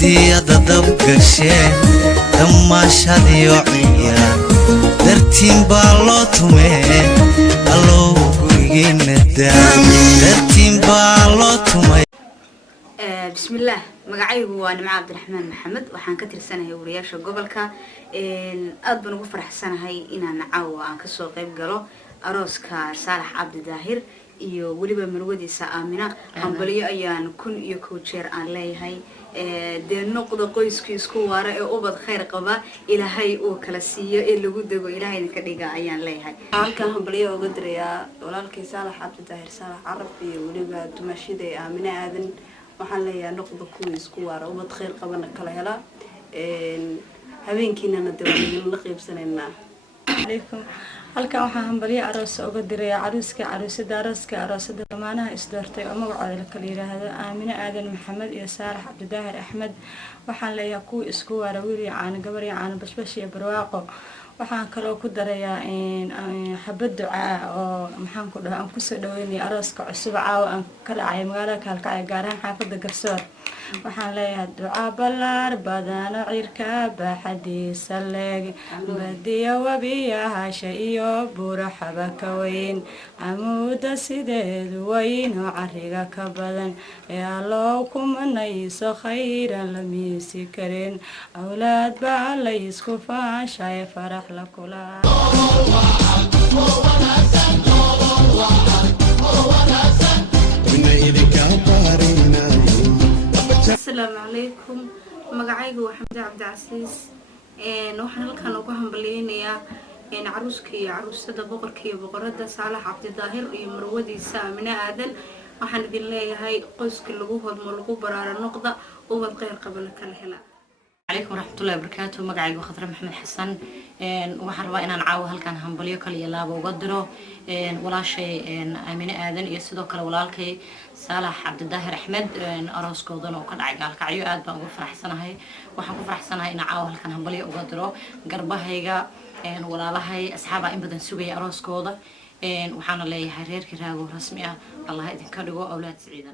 diyada dab gasheen damaashadiyo ciyaar dartiin baa loo tumee allow gurigeena daa dartiin baa loo tumay. bismillaah magacaygu waa Nimco Cabdiraxmaan Maxamed waxaan ka tirsanahay wariyaasha gobolka aad baan ugu faraxsanahay inaan caawa aan ka soo qayb galo arooska Saalax Cabdi Daahir iyo waliba marwadiisa Aamina hambaliyo ayaan kun iyo kow jeer aan leeyahay de noqdo qoyskii isku waara ee ubad khayr qaba ilaahay uu kala siiyo ee lagu dago ilaahay ka dhiga ayaan leeyahay. halkan hambaliyo uga direeyaa walaalkay Saalax Cabdi Daahir Saalax Carab iyo waliba dumashida Aamina aadan waxaan leeyahay noqdo kuwii isku waara ubad khayr qabana kala hela habeenkiina dawladda la qaybsanaynaa. عليكم halkan waxaan hambaliyo aroos uga direeyaa caruusada aroosada damaanaha isdoortay oo magacooda la kala yiraahdo Aamina Aadan Maxamed iyo Saalax Cabdi Daahir Axmed waxaan leeyahay kuwii isku waara wiil iyo aan gabar iyo aan basbash iyo barwaaqo waxaan kaloo ku darayaa in xabad ducaa oo maxaan ku dhahaa aan ku soo dhaweynay arooska cusub caawa aan ka dhacay magaalada Kalkacyo gaar ahaan xaafadda Garsoor waxaan leeyahay ducaa balaar badan oo cirka baaxadiisa leeg badiya wabiyaha iyo buura xabaka weyn amuuda sideedu weyn oo cariga ka badan ee allow kumanayso khayran la miisi karin awlaad baa la isku faashay farax la kula. Assalaamu calaykum magacaygu waa Xamdi Cabdicasiis waxaan halkan ugu hambaliyeynayaa عروسك يا عروسة بقرك يا بقرة صالح عبد الظاهر يمرودي سامنا آدن وحن بالله هاي قوسك اللي جوه الملقوب برا النقطة وبتغير قبل كلهلا. عليكم ورحمة الله وبركاته مقعي وخضر محمد حسن وحن رأينا نعاوه هل كان همبليو كل يلاب وقدره ولا شيء آمين آدن يسدو كلا ولا كي صالح عبد الظاهر أحمد أراس كودن وكان عقال كعيو آد بنقول فرح سنة هاي وحن فرح سنة هاي نعاوه هل كان همبليو وقدره قربه هيجا ولا لهاي أصحابها إن بدن سوي أراس كودا وحنا اللي حرير كراجو رسمي الله يدين كدوا أولاد سعيدنا.